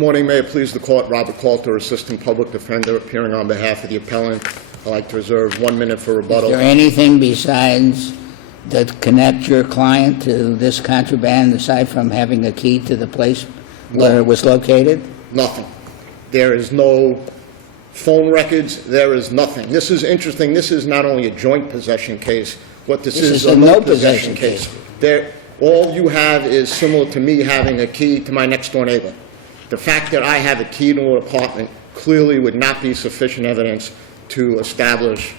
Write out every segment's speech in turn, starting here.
morning. May it please the court. Robert Coulter, Assistant Public Defender, appearing on behalf of the appellant. I'd like to reserve 1 minute for rebuttal. Is there anything besides that connect your client to this contraband, aside from having a key to the place where it was located? Nothing. There is no phone records. There is nothing. This is interesting. This is not only a joint possession case, but this is a no possession case. All you have is similar to me having a key to my next door neighbor. The fact that I have a key to an apartment clearly would not be sufficient evidence to establish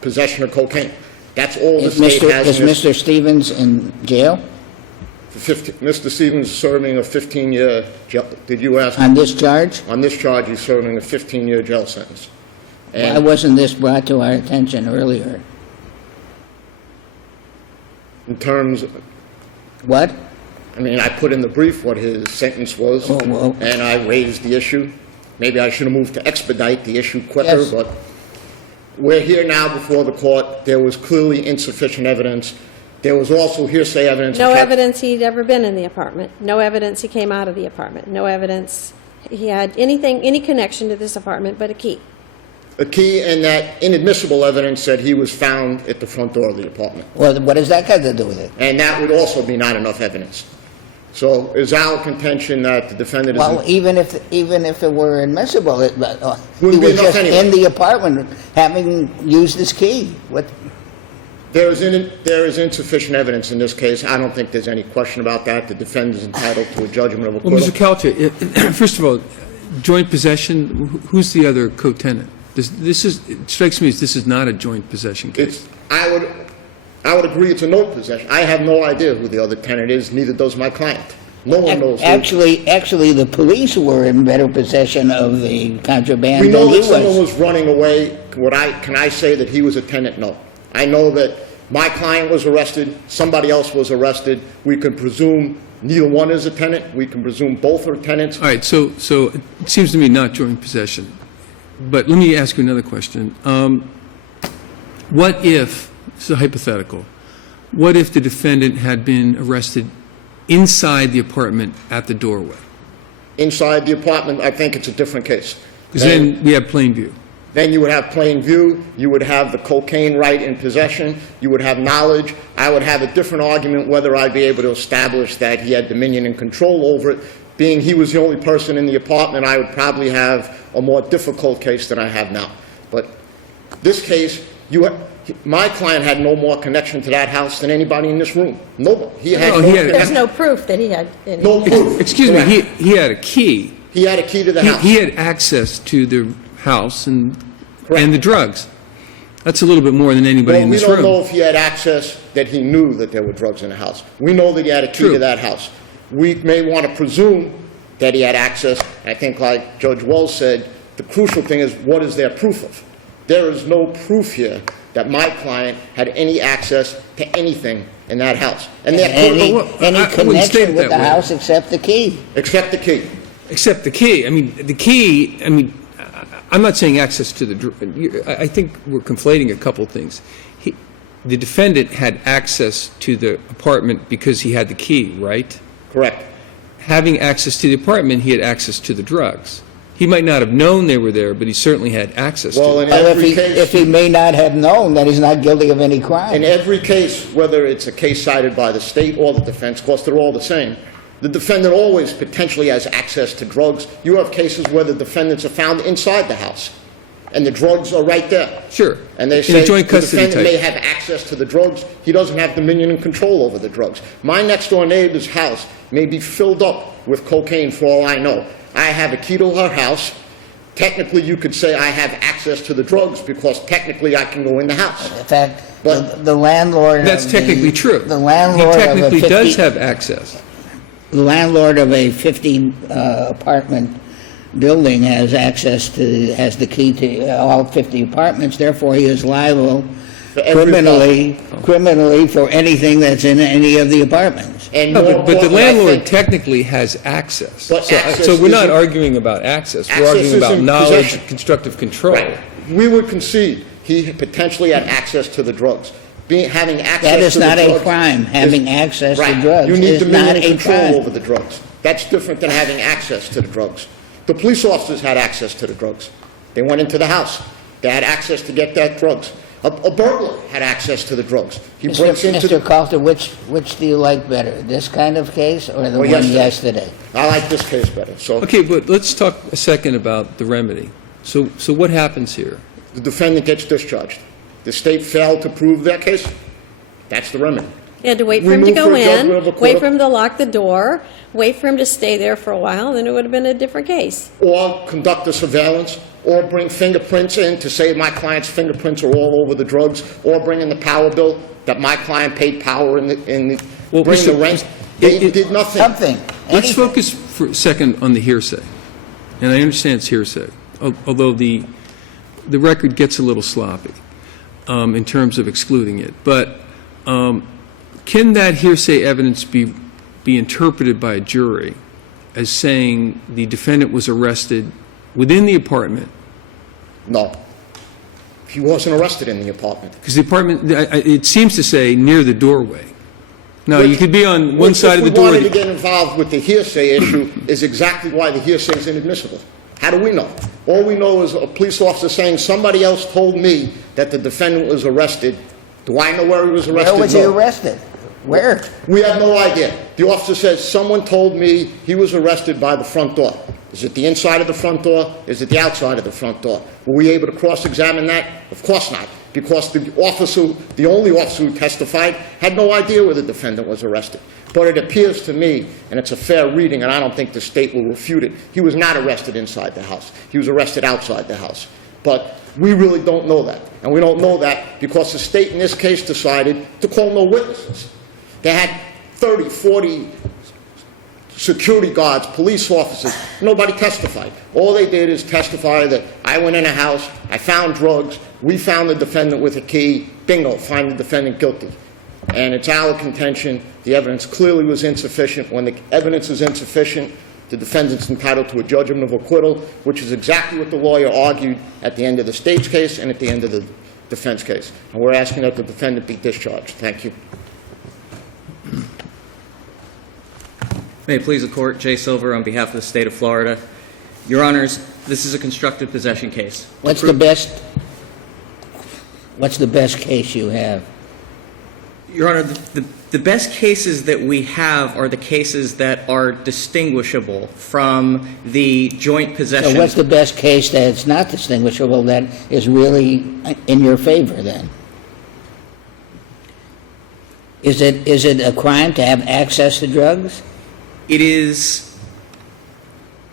possession of cocaine. That's all the state has. Is Mr. Stevens in jail? Mr. Stevens is serving a 15-year jail. Did you ask? On this charge? On this charge, he's serving a 15-year jail sentence. Why wasn't this brought to our attention earlier? In terms... What? I mean, I put in the brief what his sentence was, and I raised the issue. Maybe I should have moved to expedite the issue quicker, yes. But we're here now before the court. There was clearly insufficient evidence. There was also hearsay evidence. No evidence he'd ever been in the apartment. No evidence he came out of the apartment. No evidence he had any connection to this apartment but a key. A key, and that inadmissible evidence that he was found at the front door of the apartment. Well, what does that got to do with it? And that would also be not enough evidence. So is our contention that the defendant is... Well, even if it were admissible, he was just anyway. In the apartment having used his key. What? There is insufficient evidence in this case. I don't think there's any question about that. The defendant is entitled to a judgment of acquittal. Well, Mr. Calter, first of all, joint possession, who's the other co-tenant? It strikes me as this is not a joint possession case. I would agree it's a no possession. I have no idea who the other tenant is, neither does my client. No one knows. Actually, the police were in better possession of the contraband than he was. We know that someone was running away. Can I say that he was a tenant? No. I know that my client was arrested, somebody else was arrested. We can presume neither one is a tenant. We can presume both are tenants. All right, so it seems to me not joint possession. But let me ask you another question. What if, this is a hypothetical, what if the defendant had been arrested inside the apartment at the doorway? Inside the apartment, I think it's a different case. Because then we have plain view. Then you would have plain view, you would have the cocaine right in possession, you would have knowledge. I would have a different argument whether I'd be able to establish that he had dominion and control over it. Being he was the only person in the apartment, I would probably have a more difficult case than I have now. But this case, my client had no more connection to that house than anybody in this room. Nobody. There's no proof that he had any. No proof. Excuse me, he had a key. He had a key to the house. He had access to the house and the drugs. That's a little bit more than anybody in this room. We don't know if he had access that he knew that there were drugs in the house. We know that he had a key to that house. We may want to presume that he had access. I think, like Judge Wells said, the crucial thing is, what is there proof of? There is no proof here that my client had any access to anything in that house. And any connection with the house except the key. Except the key. Except the key. I mean, the key, I'm not saying access to the... I think we're conflating a couple things. The defendant had access to the apartment because he had the key, right? Correct. Having access to the apartment, he had access to the drugs. He might not have known they were there, but he certainly had access to them. If he may not have known, then he's not guilty of any crime. In every case, whether it's a case cited by the state or the defense, of course, they're all the same. The defendant always potentially has access to drugs. You have cases where the defendants are found inside the house, and the drugs are right there. Sure. And they say the defendant may have access to the drugs. He doesn't have dominion and control over the drugs. My next-door neighbor's house may be filled up with cocaine for all I know. I have a key to her house. Technically, you could say I have access to the drugs because technically I can go in the house. In fact, the landlord... That's technically true. The landlord he technically does have access. The landlord of a 50-apartment building has the key to all 50 apartments. Therefore, he is liable criminally for anything that's in any of the apartments. But the landlord technically has access. So we're not arguing about access. We're arguing about knowledge and constructive control. Right. We would concede he potentially had access to the drugs. Having access that is to not the a crime. Having access to drugs you need is dominion not and a control crime. over the drugs. That's different than having access to the drugs. The police officers had access to the drugs. They went into the house. They had access to get that drugs. A burglar had access to the drugs. He breaks into Mr. Coulter, which do you like better, this kind of case or the one yesterday? I like this case better. So Okay, but let's talk a second about the remedy. So what happens here? the defendant gets discharged. The state failed to prove their case. That's the remedy. You had to wait We for him to move go for a judgment in, of acquittal. wait for him to lock the door, wait for him to stay there for a while, then it would have been a different case. Or conduct a surveillance, or bring fingerprints in to say my client's fingerprints are all over the drugs, or bring in the power bill that my client paid power in the Well, bring the Mr. rent. They did nothing. Something. Let's anything. focus for a second on the hearsay. And I understand it's hearsay, although the record gets a little sloppy in terms of excluding it. But can that hearsay evidence be interpreted by a jury as saying the defendant was arrested within the apartment? No. He wasn't arrested in the apartment. Because the apartment, it seems to say near the doorway. Now, you could be on one side of the door. If we wanted to get involved with the hearsay issue is exactly why the hearsay is inadmissible. How do we know? All we know is a police officer saying somebody else told me that the defendant was arrested. Do I know where he was arrested? Where was he No. arrested? Where? We have no idea. The officer says, someone told me he was arrested by the front door. Is it the inside of the front door? Is it the outside of the front door? Were we able to cross-examine that? Of course not, because the only officer who testified had no idea where the defendant was arrested. But it appears to me, and it's a fair reading, and I don't think the state will refute it, he was not arrested inside the house. He was arrested outside the house. But we really don't know that. And we don't know that because the state in this case decided to call no witnesses. They had 30, 40 security guards, police officers. Nobody testified. All they did is testify that I went in a house, I found drugs, we found the defendant with a key, bingo, find the defendant guilty. And it's our contention the evidence clearly was insufficient. When the evidence is insufficient, the defendant's entitled to a judgment of acquittal, which is exactly what the lawyer argued at the end of the state's case and at the end of the defense case. And we're asking that the defendant be discharged. Thank you. May it please the Court, Jay Silver on behalf of the State of Florida. Your Honors, this is a constructive possession case. What's the best case you have? Your Honor, the best cases that we have are the cases that are distinguishable from the joint possession. So what's the best case that's not distinguishable that is really in your favor then? Is it a crime to have access to drugs? It is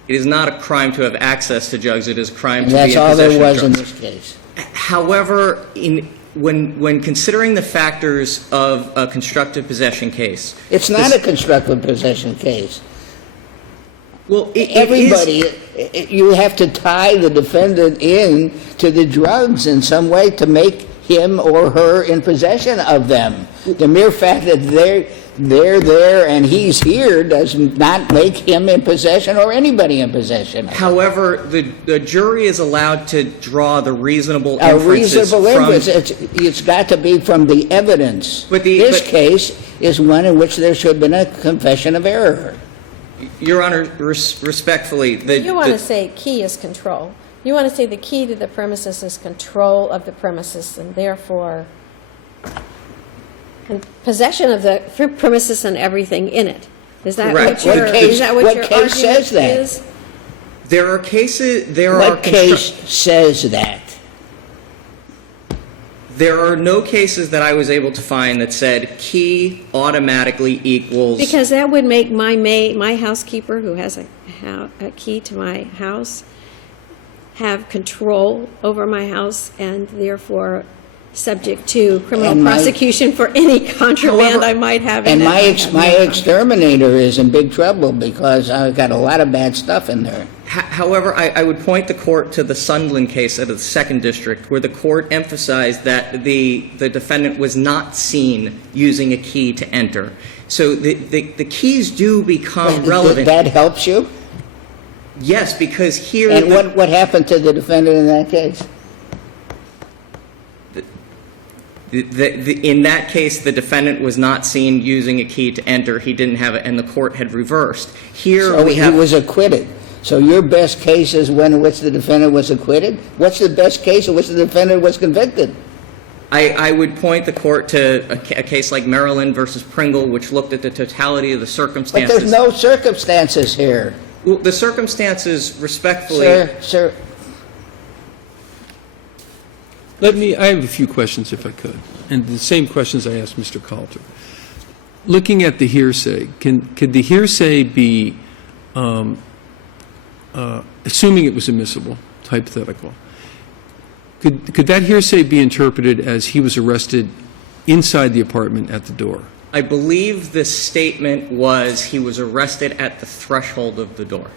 not a crime to have access to drugs. It is a crime to And be in that's all possession there of was in drugs. this case. However, when considering the factors of a constructive possession case, It's not a constructive possession case. well, Everybody, you have to tie the defendant in to the drugs in some way to make him or her in possession of them. The mere fact that they're there and he's here does not make him in possession or anybody in possession of it. However, the jury is allowed to draw the reasonable A inferences reasonable from... inference, it's got to be from the evidence. This case is one in which there should have been a confession of error. Your Honor, respectfully... You want to say key is control. You want to say the key to the premises is control of the premises, and therefore possession of the premises and everything in it. Is that Correct. what your, What is that what your case argument says that? is? There are cases... There What case says that? There are no cases that I was able to find that said key automatically equals... Because that would make my housekeeper, who has a key to my house, have control over my house and therefore subject to criminal And my- prosecution for any contraband I might have in And it. my exterminator is in big trouble because I've got a lot of bad stuff in there. However, I would point the court to the Sunderland case out of the 2nd District, where the court emphasized that the defendant was not seen using a key to enter. So the keys do become relevant. That helps you? Yes, because here... And what happened to the defendant in that case? In that case, the defendant was not seen using a key to enter. He didn't have it, and the court had reversed. Here So we he have... was acquitted. So your best case is one in which the defendant was acquitted? What's the best case in which the defendant was convicted? I would point the court to a case like Maryland versus Pringle, which looked at the totality of the But circumstances. there's no circumstances here. Well, the circumstances, respectfully. Sir, I have a few questions, if I could, and the same questions I asked Mr. Coulter. Looking at the hearsay, could the hearsay be, assuming it was admissible, hypothetical, could that hearsay be interpreted as he was arrested inside the apartment at the door? I believe the statement was he was arrested at the threshold of the door.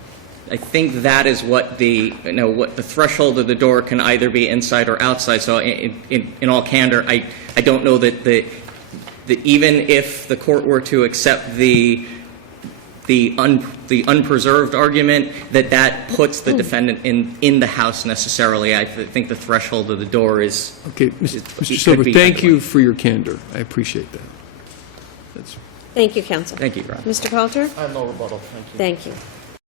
I think that is what what the threshold of the door can either be inside or outside. So in all candor, I don't know that even if the court were to accept the unpreserved argument, that puts the defendant in the house necessarily. I think the threshold of the door is. Okay, Mr. Silver, thank you for your candor. I appreciate that. Thank you, counsel. Thank you, Your Honor. Mr. Coulter? I have no rebuttal, thank you. Thank you.